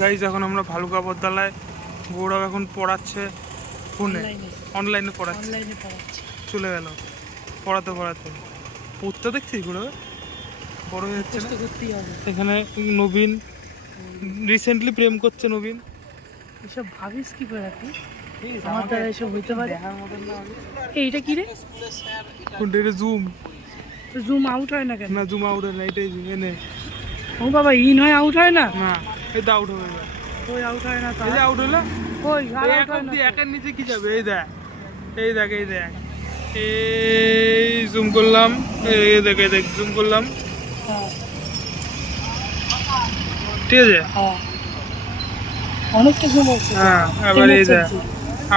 Guys এখন আমরা ভালুকা বদ্দালায়, গৌরব এখন পড়াচ্ছে ফোনে, অনলাইনে পড়াচ্ছে, চলে গেল পড়াতে পড়াতে। পড়তে দেখছিস গৌরব বড় হয়ে যাচ্ছে না? এখানে নবীন রিসেন্টলি প্রেম করছে। নবীন এসব ভাবিস কি করে তুই? আমার দ্বারা এসব হইতে পারে? এইটা কি রে? কোনটা? এটা জুম। তো জুম আউট হয় না কেন? না জুম আউট হয় না, এটাই জুম। এনে ও বাবা, ইন হয় আউট হয় না? না এটা আউট হবে না। ওই আউট হয় না, এই যে আউট হলো। ওই আর এই আউট হয় না। একের নিচে কি যাবে? এই দেখ, এই দেখ, এই দেখ, এই জুম করলাম, এই দেখ, এই দেখ জুম করলাম, ঠিক আছে? অনেকটা জুম হচ্ছে। হ্যাঁ, আবার এই দেখ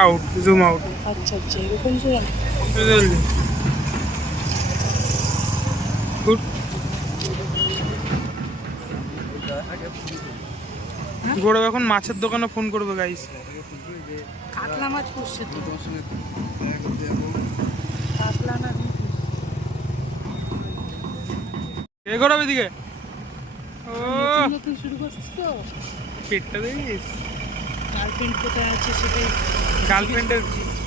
আউট, জুম আউট। আচ্ছা আচ্ছা, এরকম জুম। বুঝলি? গুড। গৌরব এখন মাছের দোকানে ফোন করবে গাইস। কাতলা মাছ পুষছে তো। কাতলা না এ গৌরব এদিকে। ও নতুন শুরু করছিস তো? পেটটা দেখিস? গার্লফ্রেন্ড কোথায় আছে সেটাই।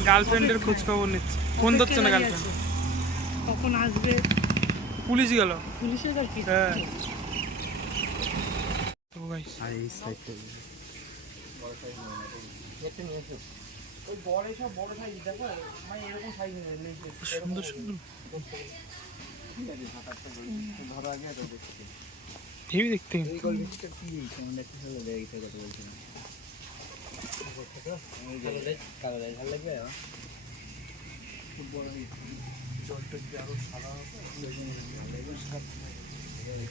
গার্লফ্রেন্ডের খোঁজ খবর নিচ্ছে। ফোন ধরছে না গার্লফ্রেন্ড। কখন আসবে? পুলিশ গেল। পুলিশের আর কি? হ্যাঁ। তো গাইস সুন্দর সুন্দর টিভি দেখতে।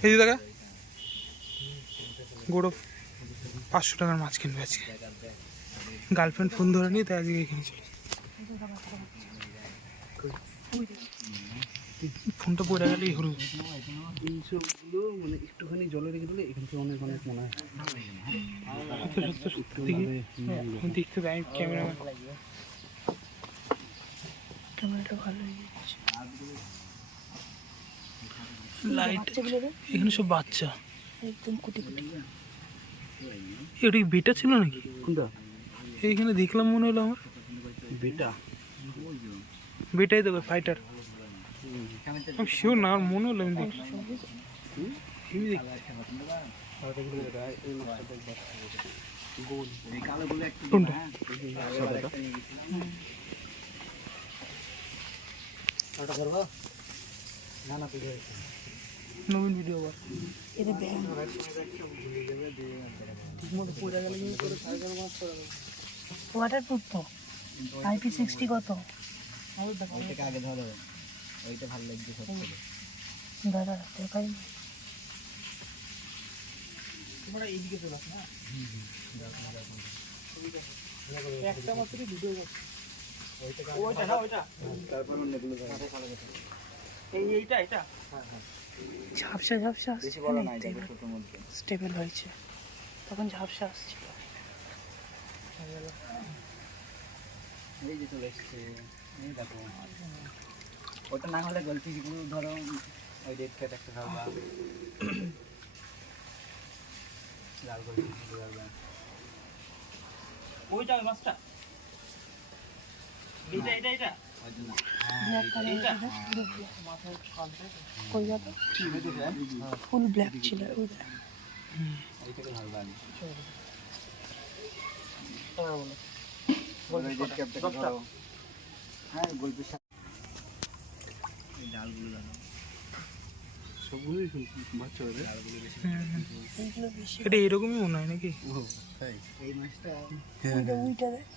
এই দেখা গৌরব 500 টাকার মাছ কিনবে আজকে। গার্লফ্রেন্ড ফোন ধরে নি, তাই আজকে এখানে চলে। ফোনটা পড়ে গেলেই হলো। এইসবগুলো মানে একটুখানি জলে রেখে দিলে এখান থেকে অনেক অনেক মনে হয় দেখতে দেয় ক্যামেরাম্যান। ক্যামেরাটা ভালো হয়ে গেছে। লাইট এখানে সব বাচ্চা একদম কুটি কুটি। এটা কি বেটা ছিল নাকি? কোনটা? এইখানে দেখলাম মনে হলো আমার বেটা। বেটাই দেবে ফাইটার। আমি শিওর না, আমার মনে হলো আমি দেখলাম। কোনটা? নবীন ভিডিও এটা ব্যাং। ওয়াটারপ্রুফ তো। IP60 কত? আগে ধরো, ওইটা ভালো লাগছে সব থেকে। দাদা দেখাই। তোমরা এইদিকে চলে আস না। একটা মাত্রই ভিডিও করছি। ওইটা না, ওইটা তারপর অন্যগুলো এইটা এটা। হ্যাঁ হ্যাঁ, ঝাপসা ঝাপসা বেশি বড় না, এটা ছোট মধ্যে স্টেবল হয়েছে, তখন ঝাপসা আসছে। এই যে চলে এসছে, এই দেখো। ওটা না হলে গলতি যেগুলো ধরো ওই রেড ক্যাট একটা ধরবা, লাল গলতি ধরবা। ওইটা ওই মাছটা। এটা এটা এটা ওই জন্য ব্ল্যাক কালার মাথায় কালতে কই যাবে? ফুল ব্ল্যাক ছিল ওইটা। এইটাকে ধরবা আমি। হ্যাঁ বলো। ওই রেড ক্যাপটাকে ধরো। হ্যাঁ গলতি এই ডালগুলো ধরো। সবগুলোই বাচ্চা ওদের ডালগুলো বেশি। এইগুলো বেশি। এটা এরকমই মনে হয় নাকি? ও তাই, এই মাছটা ওইটা ওইটা দেখ।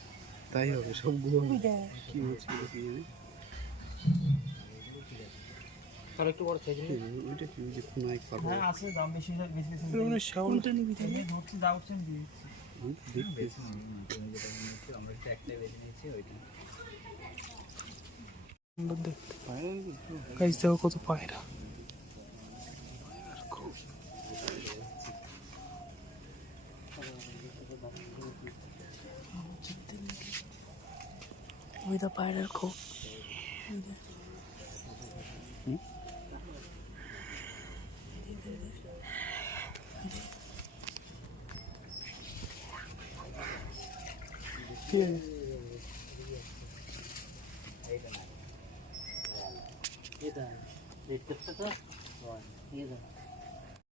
তাই হবে সবগুলো। ওইটা কি হচ্ছে কি জানি। আর একটু বড় সাইজ নিয়ে। ওইটা কি যে কোন এক পাবো। হ্যাঁ আছে, দাম বেশি বেশি বেশি। এগুলো শাওল কোনটা নিবি তাহলে? ধরছি দাও সেম দিয়ে। দেখতেছি আমরা একটাই বেশি নিয়েছি ওইটা। সুন্দর দেখতে। গাইস দেখো কত পায়রা। ওই দা পায়রার খোপ। ঠিক আছে।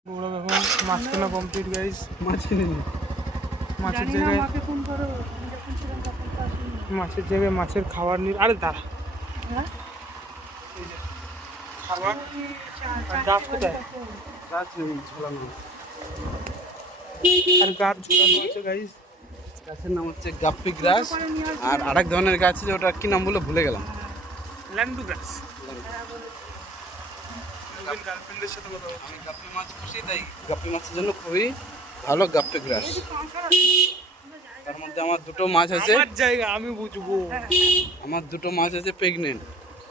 গৌরব এখন মাছ কেনা কমপ্লিট গাইস। মাছ কিনে নি। মাছের জানি না জায়গায় মাকে ফোন করো, আমি যখন ছিলাম তখন তো আসেনি। মাছের জায়গায় মাছের খাবার নিয়ে, আরে দাঁড়া, হ্যাঁ? খাবার ওই চা- আর চারটে গাছ বাজে কোথায়? তখন। গাছ নেই ঝোলানো। আর গাছ ঝুলানো আছে গাইস। গাছের নাম হচ্ছে গাপ্পি গ্রাস। ওটা করে নিয়ে আসবে। আর আরেক ধরনের গাছ আছে, ওটা কি নাম বলে ভুলে গেলাম। ল্যান্ডু গাছ। হ্যাঁ, বলে। নবীন গার্লফ্রেন্ডের সাথে কথা বলছি। আমি গাপ্পি মাছ পুষি, তাই গাপ্পি মাছের জন্য খুবই ভালো গাপ্পি গ্রাস। তার মধ্যে আমার দুটো মাছ আছে, আমার জায়গা আমি বুঝবো। আমার দুটো মাছ আছে প্রেগনেন্ট।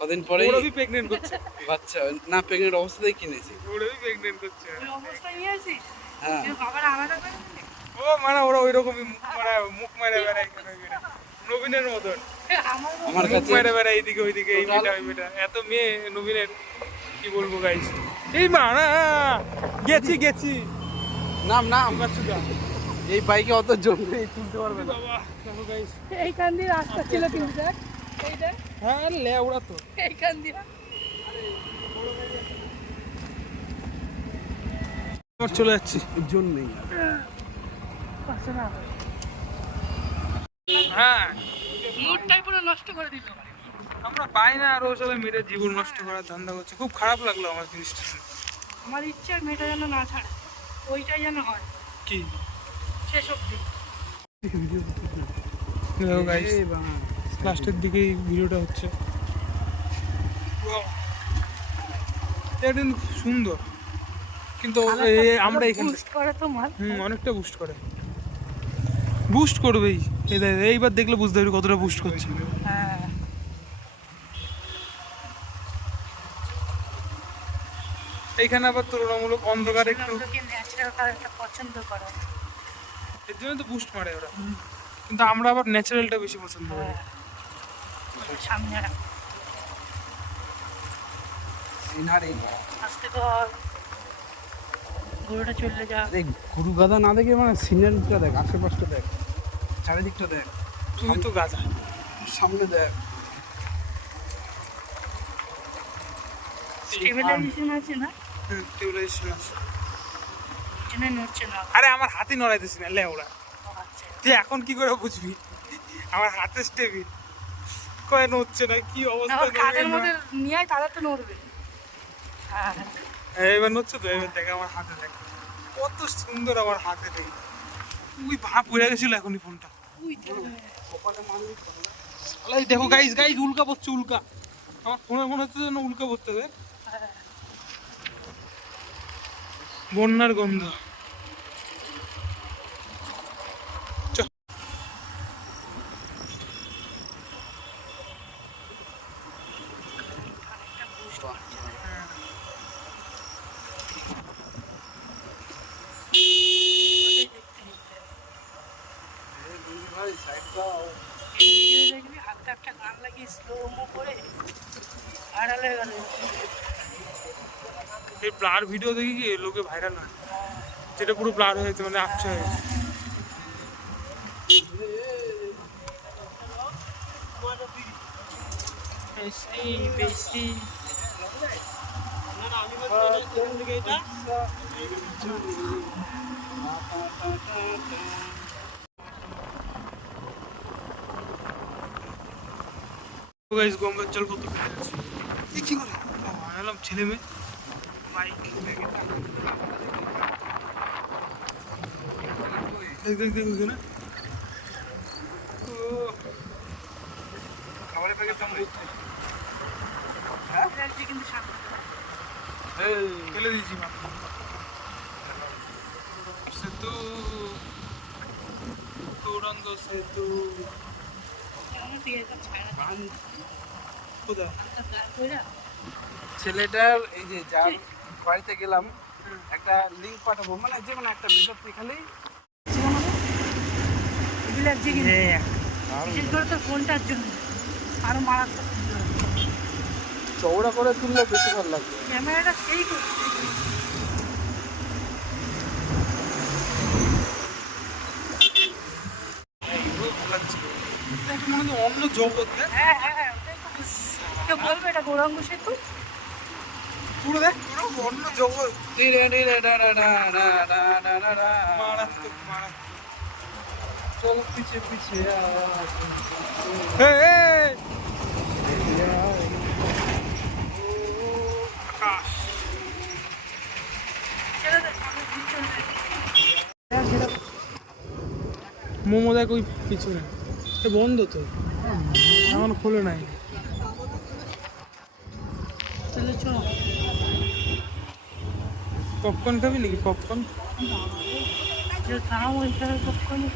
কদিন পরেই গৌরবই প্রেগনেন্ট করছে। বাচ্চা, না প্রেগনেন্ট অবস্থাতেই কিনেছি। গৌরবই প্রেগনেন্ট করছে। ওই অবস্থায় নিয়ে আসিস? হ্যাঁ, তুই বাবার আলাদা করে দিলি? ও মানে ওরা ওই রকমই মুখ মারা বেড়ায় এখানে ওখানে। নবীনের মতন আমার আমার মুখ কাছে মারা বেড়ায় এইদিকে ওইদিকে, এই মেয়েটা ওই মেয়েটা, এত মেয়ে নবীনের, কি বলবো গাইস। এই মা না, গেছি গেছি নাম নাম আমার সুদা। এই বাইকে অত জোর নেই, তুলতে পারবে না। বাবা দেখো গাইস, এইখান দিয়ে রাস্তা ছিল কিন্তু দেখ, এই দেখ, হ্যাঁ লে ওরা তো এইখান দিয়ে। আমার চলে যাচ্ছি। জোর নেই। পারছে না। হ্যাঁ মুডটাই পুরো নষ্ট করে দিল। আমরা পাই না, আর ওর সাথে মেয়েটা জীবন নষ্ট করার ধান্দা করছে। খুব খারাপ লাগলো আমার জিনিসটা শুনে। আমার ইচ্ছে মেয়েটা যেন না ছাড়ে, ওইটাই যেন হয় কি শেষ অব্দি। দেখো গাইস, লাস্টের দিকেই ভিডিওটা হচ্ছে। এটা কিন্তু খুব সুন্দর, কিন্তু আমরা এখানে বুস্ট করে তোমার। অনেকটা বুস্ট করে, বুস্ট করবেই। এইবার দেখলে বুঝতে পারবি কতটা বুস্ট করছে। হ্যাঁ, এইখানে আবার তুলনামূলক অন্ধকার একটু, লোকে ন্যাচারাল কালারটা পছন্দ করে। এর জন্য তো বুস্ট মারে ওরা, কিন্তু আমরা আবার ন্যাচারালটা বেশি পছন্দ করি। হ্যাঁ, ওটা সামনে রাখ। আস্তে কর, গরুটা চলে যা। দেখ গরু গাদা না দেখে মানে সিনারিটা দেখ, আশেপাশটা দেখ, চারিদিকটা দেখ, তুই তো গাধা। সামনে দেখ। স্টেবিলাইজেশন আছে না, টিউবলাইজেশন আছে। জন্য নড়ছে না। আরে আমার হাতে নড়াইতেছি না লে ওরা। আচ্ছা, তুই এখন কি করে বুঝবি আমার হাতে স্টেবিল কয় নড়ছে না, কি অবস্থা। আবার কাদের মধ্যে নিয়ে আয়, তাদের তো নড়বে। হ্যাঁ, এবার নড়ছে তো, এবার দেখ আমার হাতে, দেখ কত সুন্দর আমার হাতে। দেখ তুই ভাব পড়ে গেছিল এখনই ফোনটা। ওই তো। এই দেখো গাইস, গাইস উল্কা পড়ছে, উল্কা। আমার ফোনে মনে হচ্ছে যেন উল্কা পড়তে হবে। হ্যাঁ, বন্যার গন্ধ। চ। খানিকটা boost করছে। ওটাই দেখতে নিতে হবে। এই ভিডিও দেখবি হালকা একটা গান লাগিয়ে স্লো-মো করে ভাইরাল হয়ে গেল। এই ব্লার ভিডিও দেখি কি লোকে ভাইরাল হয়, যেটা পুরো ব্লার হয়েছে, মানে আচ্ছা হয়েছে। বেশি বেশি গাইস গঙ্গার জল কত ফেলে আছে, এ কি করে এলাম ছেলে মেয়ে বাইক। দেখ দেখ দেখ ওখানে। ও খাবারের প্যাকেট দাম কিন্তু সামনে ফেলে দিয়েছি মা। সেতু তুরন্ত সেতু আমার দিকে ছায়া কোথায়? ছেলেটার এই যে যার বাড়িতে গেলাম, একটা লিঙ্ক পাঠাবো, মানে যে কোনো একটা বিজ্ঞপ্তি খালি। লাগছে কিন্তু বিশেষ করে তোর ফোনটার জন্য আরো মারাত্মক। চওড়া করে তুললে বেশি ভালো লাগবে। ক্যামেরাটা সেই করছে। ভালো লাগছে। এটা মনে হয় অন্য জগৎ দেখ। হ্যাঁ হ্যাঁ হ্যাঁ, ওটাই তো বলছি। কেউ বলবে এটা গৌরাঙ্গ সেতু? পুরো দেখ পুরো অন্য জগৎ। মারাত্মক মারাত্মক। চলো পিছিয়ে পিছিয়ে এই! আকাশ। ছেড়ে দে, সামনে ভিড় চলবে। মোমো দেখ ওই পিছনে, এ বন্ধ তো, এখন খোলে নাই। চলো চলো। পপকর্ন খাবি নাকি পপকর্ন? যে দাম ওইখানে কখনো